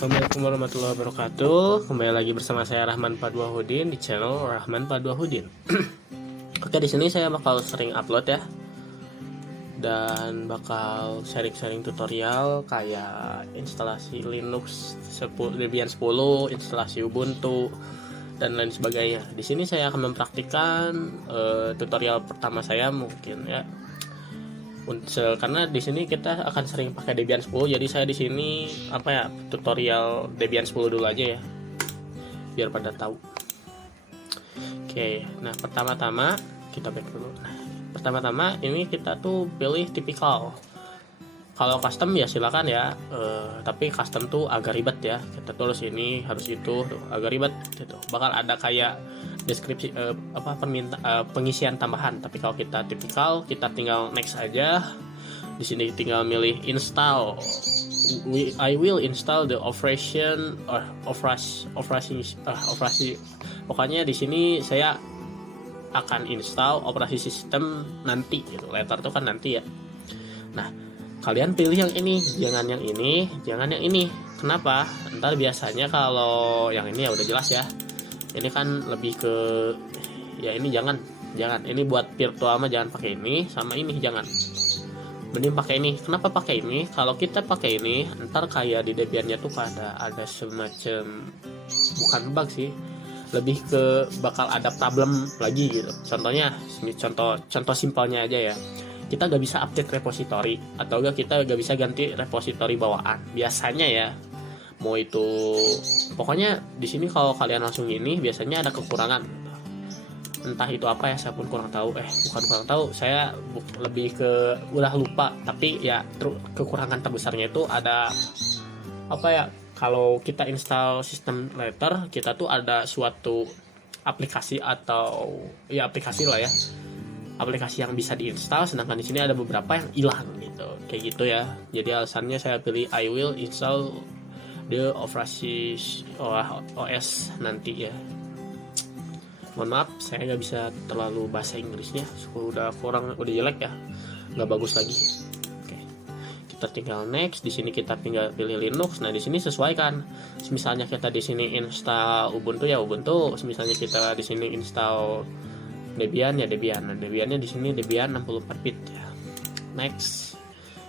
Assalamualaikum warahmatullahi wabarakatuh. Kembali lagi bersama saya Rahman Padwahudin di channel Rahman Padwahudin. Oke, di sini saya bakal sering upload ya, dan bakal sharing-sharing tutorial kayak instalasi Linux Debian 10, instalasi Ubuntu, dan lain sebagainya. Di sini saya akan mempraktikkan tutorial pertama saya mungkin ya. Karena di sini kita akan sering pakai Debian 10, jadi saya di sini tutorial Debian 10 dulu aja ya, biar pada tahu. Oke, nah pertama-tama kita back dulu. Nah, pertama-tama ini kita tuh pilih tipikal. Kalau custom ya silakan ya, tapi custom tuh agak ribet ya. Kita tulis ini harus itu, tuh, agak ribet gitu. Bakal ada kayak deskripsi pengisian tambahan. Tapi kalau kita tipikal, kita tinggal next aja. Di sini tinggal milih install. I will install the operation operasi. Pokoknya di sini saya akan install operasi sistem nanti gitu. Later tuh kan nanti ya. Nah, kalian pilih yang ini, jangan yang ini, jangan yang ini. Kenapa? Ntar biasanya kalau yang ini ya udah jelas ya. Ini kan lebih ke ya ini jangan. Ini buat virtual mah jangan pakai ini, sama ini jangan. Mending pakai ini. Kenapa pakai ini? Kalau kita pakai ini, ntar kayak di Debian-nya tuh ada semacam, bukan bug sih, lebih ke bakal ada problem lagi gitu. Contohnya, contoh simpelnya aja ya. Kita gak bisa update repository, atau kita gak bisa ganti repository bawaan. Biasanya ya, mau itu pokoknya di sini kalau kalian langsung ini biasanya ada kekurangan. Entah itu apa ya, saya pun kurang tahu. Bukan kurang tahu, saya lebih ke udah lupa. Tapi ya kekurangan terbesarnya itu ada kalau kita install sistem later, kita tuh ada suatu aplikasi atau ya aplikasi lah ya, aplikasi yang bisa diinstal, sedangkan di sini ada beberapa yang hilang gitu, kayak gitu ya. Jadi alasannya saya pilih I will install the operasi OS nanti ya. Mohon maaf, saya nggak bisa terlalu bahasa Inggrisnya, udah jelek ya, nggak bagus lagi. Oke, kita tinggal next. Di sini kita tinggal pilih Linux. Nah, di sini sesuaikan. Misalnya kita di sini install Ubuntu ya Ubuntu. Misalnya kita di sini install Debian ya Debian. Nah, Debiannya di sini Debian 64-bit ya. Next.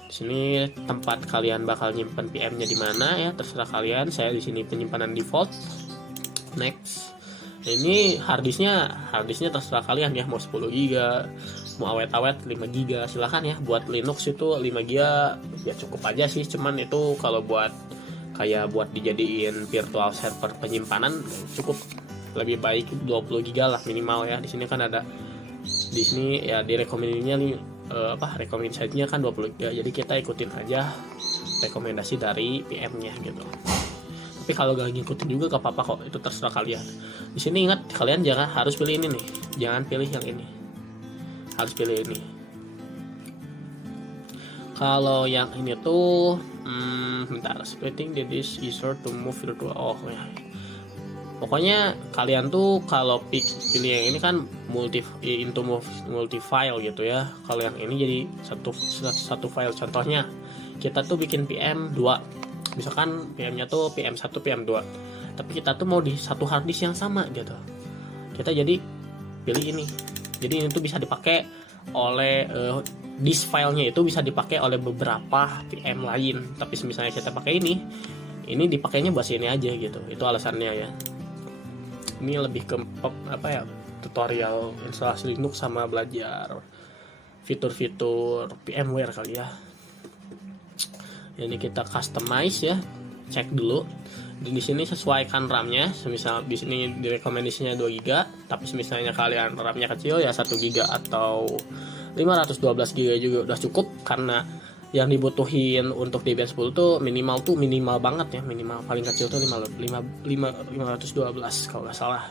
Di sini tempat kalian bakal nyimpen PM-nya di mana ya, terserah kalian. Saya di sini penyimpanan default. Next. Ini harddisknya terserah kalian ya, mau 10 GB, mau awet-awet 5 GB, silahkan ya. Buat Linux itu 5 GB ya cukup aja sih, cuman itu kalau buat dijadiin virtual server penyimpanan cukup, lebih baik 20 GB lah minimal ya. Di sini kan ada, di sini ya di rekomendasinya nih rekomendasinya kan 20 GB, jadi kita ikutin aja rekomendasi dari PM-nya gitu. Tapi kalau gak ngikutin juga gak apa-apa kok, itu terserah kalian. Di sini ingat, kalian harus pilih ini nih, jangan pilih yang ini, harus pilih ini. Kalau yang ini tuh bentar, splitting the disk easier to move virtual. Ya. Pokoknya kalian tuh kalau pilih yang ini kan multi file gitu ya. Kalau yang ini jadi satu file. Contohnya kita tuh bikin PM 2. Misalkan PM-nya tuh PM1, PM2. Tapi kita tuh mau di satu hard disk yang sama gitu. Kita jadi pilih ini. Jadi ini tuh bisa dipakai oleh disk filenya itu bisa dipakai oleh beberapa PM lain. Tapi misalnya kita pakai ini dipakainya buat sini aja gitu. Itu alasannya ya. Ini lebih ke tutorial instalasi Linux sama belajar fitur-fitur VMware kali ya. Ini kita customize ya, cek dulu. Dan di sini sesuaikan RAM-nya. Misal di sini direkomendasinya 2 GB, tapi misalnya kalian RAM-nya kecil ya 1 GB atau 512 GB juga udah cukup, karena yang dibutuhin untuk Debian 10 tuh minimal banget ya, minimal paling kecil tuh 512 kalau nggak salah.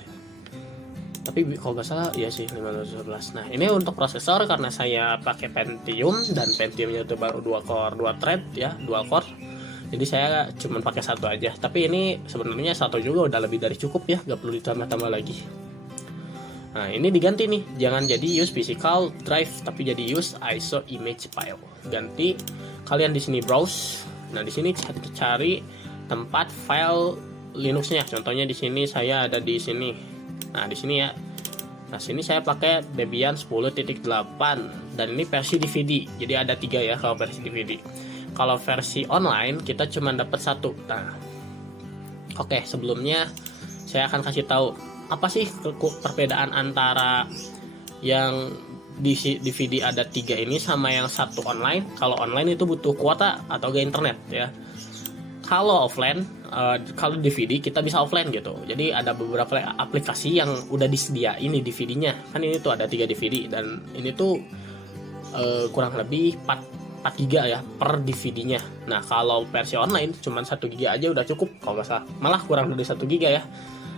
Tapi kalau nggak salah ya sih 512. Nah, ini untuk prosesor karena saya pakai Pentium, dan Pentiumnya itu baru 2 core 2 thread ya, dual core. Jadi saya cuma pakai satu aja. Tapi ini sebenarnya satu juga udah lebih dari cukup ya, nggak perlu ditambah-tambah lagi. Nah, ini diganti nih, jangan jadi use physical drive tapi jadi use ISO image file. Ganti, kalian di sini browse. Nah, di sini cari tempat file Linuxnya. Contohnya di sini saya ada di sini. Nah, di sini ya. Nah, sini saya pakai Debian 10.8 dan ini versi DVD. Jadi ada 3 ya kalau versi DVD. Kalau versi online kita cuma dapat 1. Nah, oke, sebelumnya saya akan kasih tahu apa sih perbedaan antara yang di DVD ada 3 ini sama yang 1 online. Kalau online itu butuh kuota atau ke internet ya. Kalau offline, kalau DVD kita bisa offline gitu. Jadi ada beberapa aplikasi yang udah disediain ini DVD-nya. Kan ini tuh ada 3 DVD dan ini tuh kurang lebih 4 GB ya per DVD-nya. Nah, kalau versi online cuma 1 GB aja udah cukup kalau nggak salah. Malah kurang dari 1 GB ya.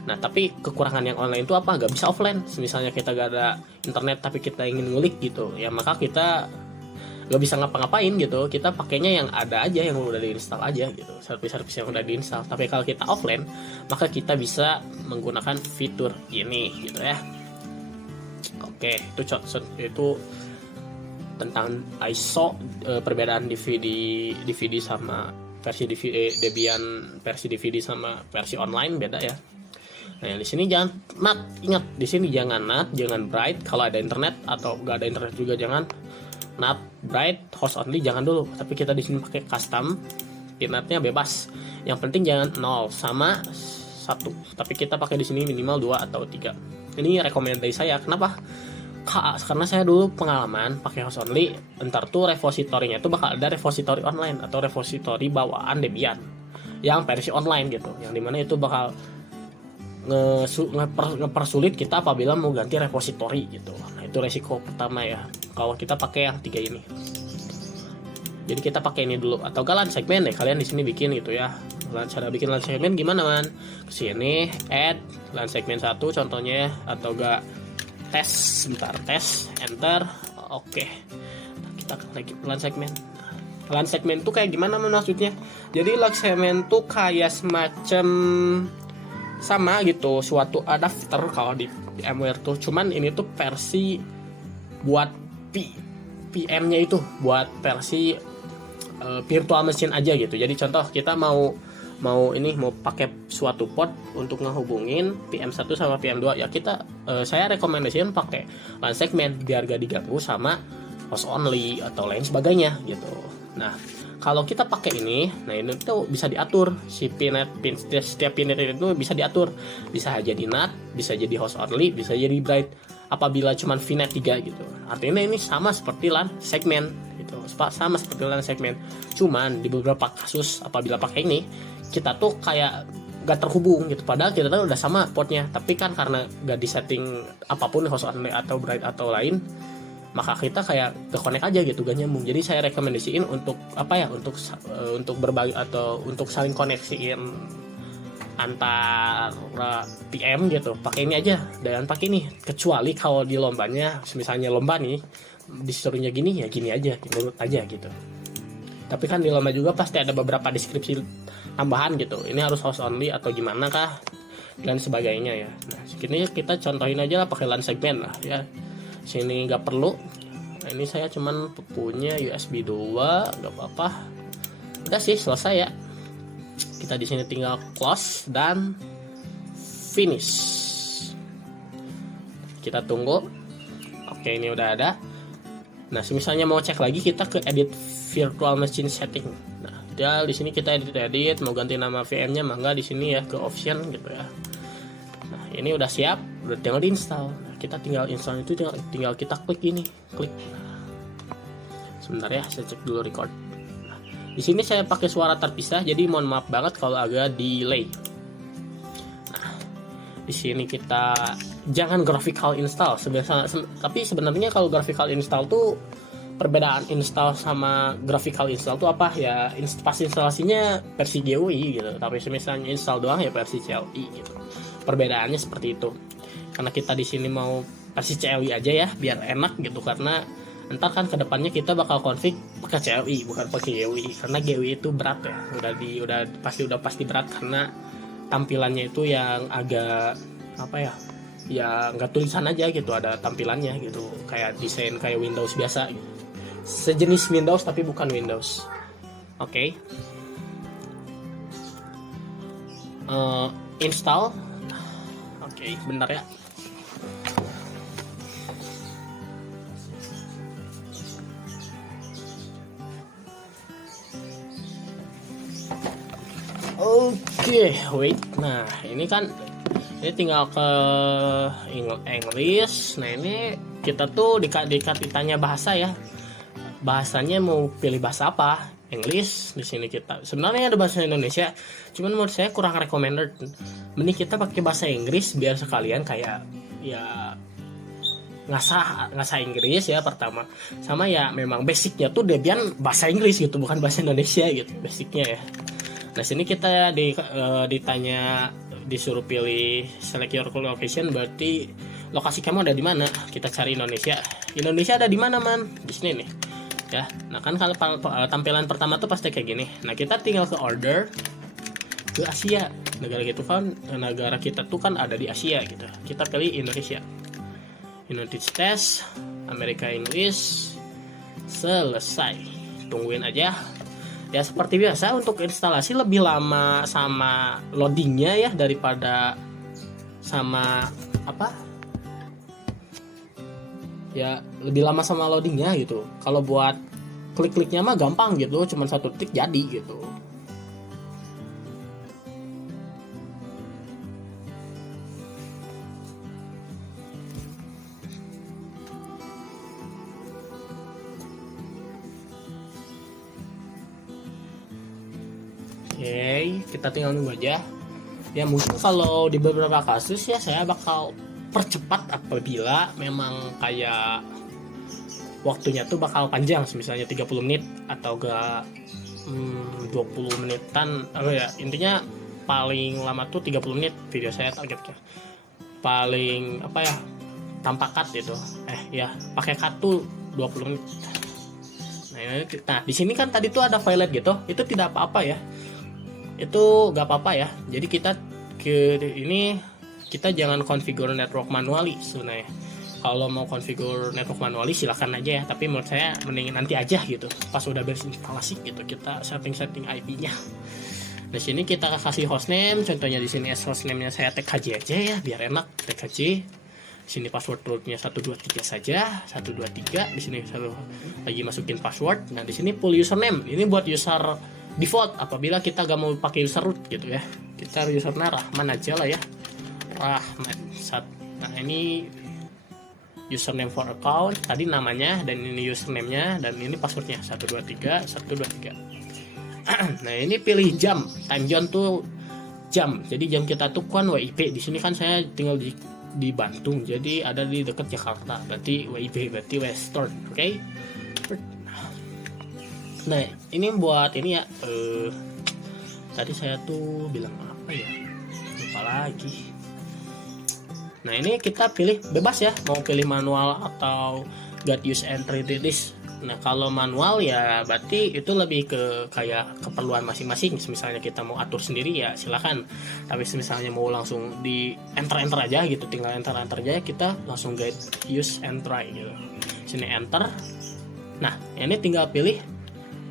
Nah, tapi kekurangan yang online itu apa? Nggak bisa offline. Misalnya kita nggak ada internet tapi kita ingin ngulik gitu, ya maka kita nggak bisa ngapa-ngapain gitu. Kita pakainya yang ada aja, yang udah diinstal aja gitu, service-service yang udah diinstal. Tapi kalau kita offline, maka kita bisa menggunakan fitur ini gitu ya. Oke, itu tentang ISO, perbedaan DVD sama versi Debian versi DVD sama versi online beda ya. Nah, di sini jangan NAT, ingat di sini jangan NAT, jangan bright. Kalau ada internet atau nggak ada internet juga jangan NAT, bright, host only jangan dulu. Tapi kita di sini pakai custom, NAT-nya bebas. Yang penting jangan 0 sama 1. Tapi kita pakai di sini minimal 2 atau 3. Ini rekomendasi saya. Kenapa? Karena saya dulu pengalaman pakai host only, entar tuh repositorinya itu bakal ada repository online atau repository bawaan Debian yang versi online gitu, yang dimana itu bakal ngepersulit kita apabila mau ganti repository gitu. Nah, itu resiko pertama ya kalau kita pakai yang 3 ini. Jadi kita pakai ini dulu atau LAN segmen deh, kalian di sini bikin gitu ya. Cara bikin LAN segmen gimana man? Kesini add LAN segmen 1 contohnya ya, atau enggak tes, sebentar, tes, enter, oke. Nah, kita lagi LAN segmen. LAN segmen tuh kayak gimana maksudnya? Jadi LAN segmen tuh kayak semacam sama gitu, suatu adapter kalau di VMware tuh. Cuman ini tuh versi buat VM-nya itu, buat versi virtual machine aja gitu. Jadi contoh kita mau pakai suatu port untuk ngehubungin PM1 sama PM2 ya, saya rekomendasikan pakai LAN segmen biar gak diganggu sama host only atau lain sebagainya gitu. Nah, kalau kita pakai ini, nah ini tuh bisa diatur si setiap pinet itu bisa diatur, bisa jadi NAT, bisa jadi host only, bisa jadi bright. Apabila cuman VNet 3 gitu, artinya ini sama seperti LAN segmen gitu, sama seperti LAN segmen. Cuman di beberapa kasus apabila pakai ini, kita tuh kayak gak terhubung gitu, padahal kita tuh udah sama portnya, tapi kan karena gak disetting apapun host only atau bright atau lain, maka kita kayak ke-connect aja gitu, gak nyambung. Jadi saya rekomendasiin untuk apa ya, untuk berbagi atau untuk saling koneksiin antara PM gitu, pakai ini aja dan pakai ini. Kecuali kalau di lombanya, misalnya lomba nih disuruhnya gini ya gini aja, menurut aja gitu. Tapi kan di lomba juga pasti ada beberapa deskripsi tambahan gitu, ini harus host only atau gimana kah dan sebagainya ya. Nah, segini kita contohin aja lah pakai LAN segmen lah ya. Sini nggak perlu. Nah, ini saya cuman punya USB 2, nggak apa-apa. Udah sih selesai ya. Kita di sini tinggal close dan finish. Kita tunggu. Oke, ini udah ada. Nah, misalnya mau cek lagi, kita ke edit virtual machine setting. Nah, di sini kita edit, mau ganti nama VM-nya mangga di sini ya, ke option gitu ya. Nah, ini udah siap, udah tinggal diinstal. Nah, kita tinggal install itu tinggal kita klik ini, klik. Sebentar ya, saya cek dulu record. Nah, di sini saya pakai suara terpisah, jadi mohon maaf banget kalau agak delay. Nah, di sini kita jangan graphical install tapi sebenarnya kalau graphical install tuh perbedaan install sama graphical install tuh apa ya, pas instalasinya versi GUI gitu, tapi misalnya install doang ya versi CLI gitu. Perbedaannya seperti itu. Karena kita di sini mau versi CLI aja ya biar enak gitu, karena entar kan kedepannya kita bakal config pakai CLI bukan pakai GUI, karena GUI itu berat ya, udah pasti berat karena tampilannya itu yang agak apa ya nggak tulisan aja gitu, ada tampilannya gitu, kayak desain kayak Windows biasa gitu. Sejenis Windows tapi bukan Windows. Oke. install. Oke, bentar ya. Oke, wait. Nah, ini kan ini tinggal ke English. Nah, ini kita tuh ditanya bahasa ya. Bahasanya mau pilih bahasa apa? English. Di sini kita sebenarnya ada bahasa Indonesia, cuman menurut saya kurang recommended. Mending kita pakai bahasa Inggris biar sekalian kayak ya ngasah Inggris ya pertama. Sama ya memang basicnya tuh Debian bahasa Inggris gitu, bukan bahasa Indonesia gitu basicnya ya. Nah, sini kita ditanya, disuruh pilih select your location, berarti lokasi kamu ada di mana? Kita cari Indonesia. Indonesia ada di mana, man? Di sini nih. Ya. Nah, kan kalau tampilan pertama tuh pasti kayak gini. Nah, kita tinggal ke order ke Asia. Negara gitu kan, negara kita tuh kan ada di Asia gitu. Kita pilih Indonesia. United States, Amerika English. Selesai. Tungguin aja. Ya seperti biasa, untuk instalasi lebih lama sama loadingnya ya daripada sama apa ya, lebih lama sama loadingnya gitu. Kalau buat klik-kliknya mah gampang gitu, cuma satu klik jadi gitu. Oke, kita tinggal nunggu aja. Ya mungkin kalau di beberapa kasus ya saya bakal percepat apabila memang kayak waktunya tuh bakal panjang, misalnya 30 menit atau enggak 20 menitan. Ya intinya paling lama tuh 30 menit video saya targetnya. Paling apa ya, tanpa cut gitu. Ya pakai cut tuh 20 menit. Nah, di sini kan tadi tuh ada violet gitu. Itu tidak apa-apa ya. Itu gak apa-apa ya. Jadi kita kita jangan configure network manually sebenarnya. Kalau mau configure network manually silakan aja ya, tapi menurut saya mending nanti aja gitu. Pas udah beres instalasi gitu kita setting IP-nya. Di sini kita kasih hostname, contohnya di sini hostname-nya saya tag HJ aja ya biar enak, tag HJ. Di sini password rootnya 123 saja, 123. Di sini lagi masukin password. Nah, di sini full username. Ini buat user default apabila kita gak mau pakai user root gitu ya. Kita usernya Rahman aja lah ya. Rahman. Nah, ini username for account, tadi namanya, dan ini username-nya, dan ini passwordnya 123 123. Nah, ini pilih jam. Time zone tuh jam. Jadi jam kita tuh kan WIB. Di sini kan saya tinggal di Bandung, jadi ada di dekat Jakarta. Berarti WIB, berarti Western. Oke. Nah, ini buat ini ya. Tadi saya tuh bilang apa ya? Lupa lagi. Nah, ini kita pilih bebas ya, mau pilih manual atau God use entry this. Nah, kalau manual ya berarti itu lebih ke kayak keperluan masing-masing. Misalnya kita mau atur sendiri ya silakan. Tapi misalnya mau langsung di enter aja gitu, tinggal enter aja, kita langsung guide use and try gitu. Sini enter. Nah, ini tinggal pilih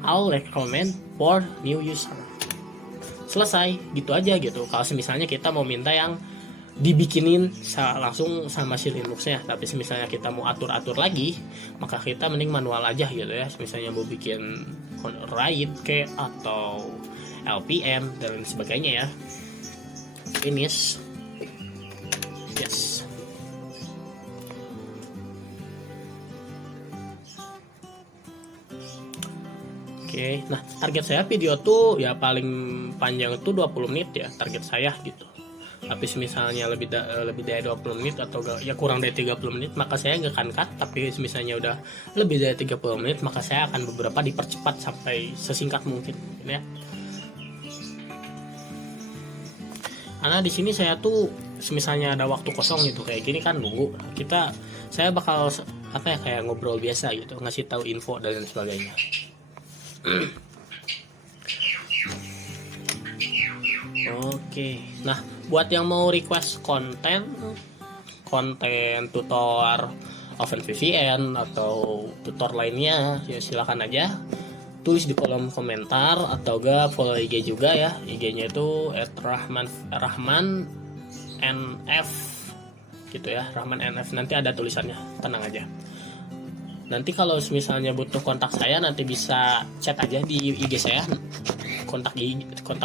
I'll recommend for new user. Selesai, gitu aja gitu. Kalau misalnya kita mau minta yang dibikinin langsung sama si Linuxnya, tapi misalnya kita mau atur lagi, maka kita mending manual aja gitu ya. Misalnya mau bikin write kayak atau LPM dan sebagainya ya. Finish. Yes. Oke, nah target saya video tuh ya paling panjang itu 20 menit ya target saya gitu. Tapi misalnya lebih dari 20 menit atau ya kurang dari 30 menit maka saya nggak akan cut. Tapi misalnya udah lebih dari 30 menit maka saya akan beberapa dipercepat sampai sesingkat mungkin ya. Karena di sini saya tuh misalnya ada waktu kosong gitu kayak gini kan nunggu, saya bakal apa ya, kayak ngobrol biasa gitu, ngasih tahu info dan sebagainya. Oke, nah buat yang mau request konten tutor OpenVPN atau tutor lainnya ya silakan aja. tulis di kolom komentar, atau gak follow IG juga ya. IG-nya itu @rahman nf gitu ya, Rahman NF, nanti ada tulisannya, tenang aja. Nanti kalau misalnya butuh kontak saya, nanti bisa chat aja di IG saya, kontak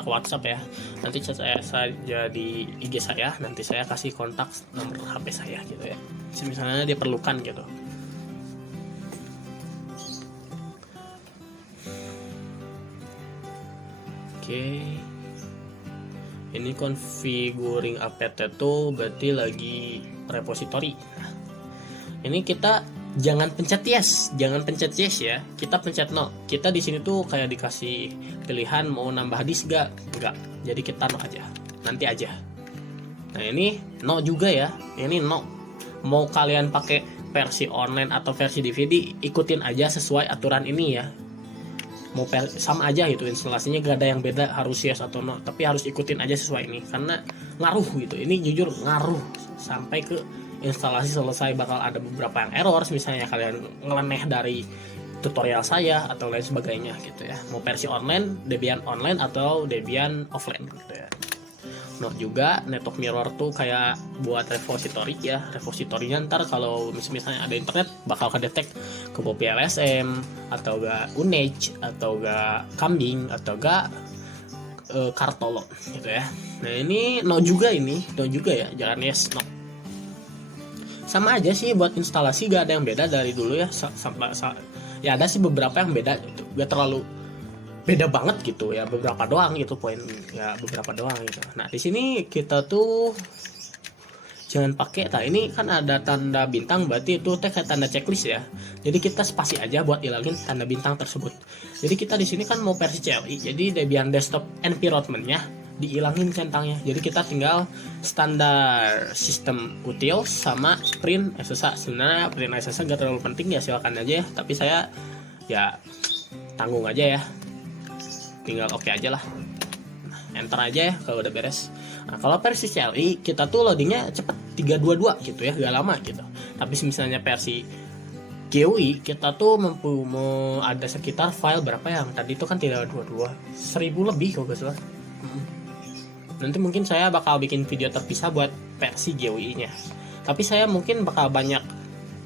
WhatsApp ya. Nanti chat saya saja di IG saya, nanti saya kasih kontak nomor HP saya gitu ya, misalnya diperlukan gitu. Oke, ini configuring apt tuh berarti lagi repository. Nah, ini kita jangan pencet yes ya, kita pencet no. Kita di sini tuh kayak dikasih pilihan mau nambah disk enggak, jadi kita no aja, nanti aja. Nah ini no juga ya, ini no. Mau kalian pakai versi online atau versi DVD, ikutin aja sesuai aturan ini ya. Mau sama aja gitu, instalasinya gak ada yang beda harus yes atau no, tapi harus ikutin aja sesuai ini, karena ngaruh gitu. Ini jujur ngaruh sampai ke instalasi selesai, bakal ada beberapa yang error misalnya kalian ngeleneh dari tutorial saya atau lain sebagainya gitu ya. Mau versi online, Debian online atau Debian offline gitu ya. Nah juga network mirror tuh kayak buat repository ya. Repositorinya ntar kalau misalnya ada internet bakal kedetek ke copy LSM atau gak Unage atau gak Kambing atau gak Kartolo gitu ya. Nah ini no juga ya, jangan yes no. Sama aja sih buat instalasi, gak ada yang beda dari dulu ya. Ya ada sih beberapa yang beda gitu, gak terlalu beda banget gitu ya, beberapa doang gitu poin ya, beberapa doang gitu. Nah di sini kita tuh jangan pakai, ini kan ada tanda bintang, berarti itu kayak tanda checklist ya. Jadi kita spasi aja buat hilangin tanda bintang tersebut. Jadi kita di sini kan mau versi CLI, jadi Debian desktop environment-nya dihilangin centangnya. Jadi kita tinggal standar sistem util sama print SSH. Sebenarnya print SSH gak terlalu penting ya, silakan aja ya. Tapi saya ya tanggung aja ya, tinggal oke aja lah, enter aja ya kalau udah beres. Nah kalau versi CLI kita tuh loadingnya cepet 322 gitu ya, gak lama gitu. Tapi misalnya versi GUI kita tuh mau ada sekitar file berapa yang tadi itu kan 322, 1000 lebih kalau gak salah. Nanti mungkin saya bakal bikin video terpisah buat versi GUI nya, tapi saya mungkin bakal banyak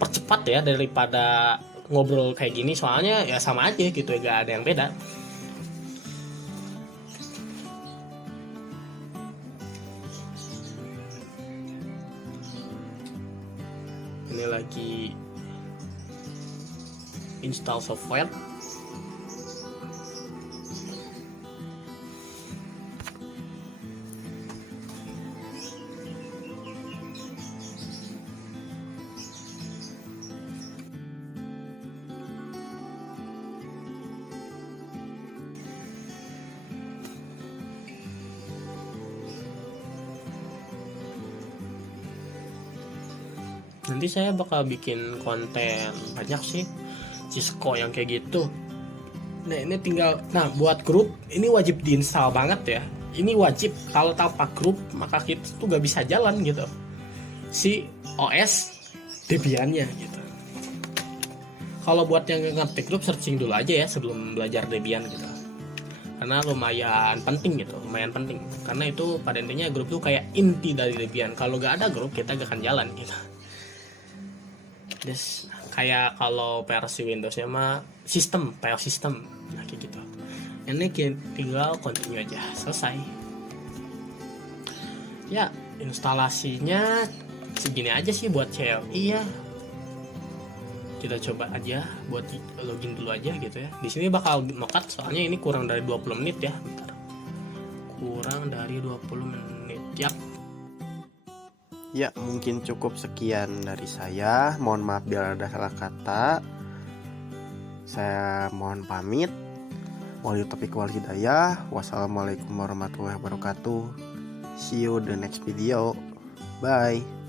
percepat ya daripada ngobrol kayak gini, soalnya ya sama aja gitu ya, gak ada yang beda. Ini lagi install software. Nanti saya bakal bikin konten banyak sih Cisco yang kayak gitu. Nah ini tinggal, nah buat grup ini wajib diinstal banget ya. Ini wajib, kalau tanpa grup maka kita tuh gak bisa jalan gitu si OS Debiannya gitu. Kalau buat yang ngerti grup, searching dulu aja ya sebelum belajar Debian gitu, karena lumayan penting gitu, karena itu pada intinya grup tuh kayak inti dari Debian. Kalau gak ada grup kita gak akan jalan gitu. Terus kayak kalau versi Windowsnya mah file system, nah kayak gitu. Ini tinggal continue aja, selesai. Ya instalasinya segini aja sih buat CLI ya. Kita coba aja buat login dulu aja gitu ya. Di sini bakal nokat soalnya ini kurang dari 20 menit ya. Bentar. Kurang dari 20 menit. Yap. Ya, mungkin cukup sekian dari saya. Mohon maaf bila ada salah kata. Saya mohon pamit. Wabillahi taufiq wal hidayah. Wassalamualaikum warahmatullahi wabarakatuh. See you the next video. Bye.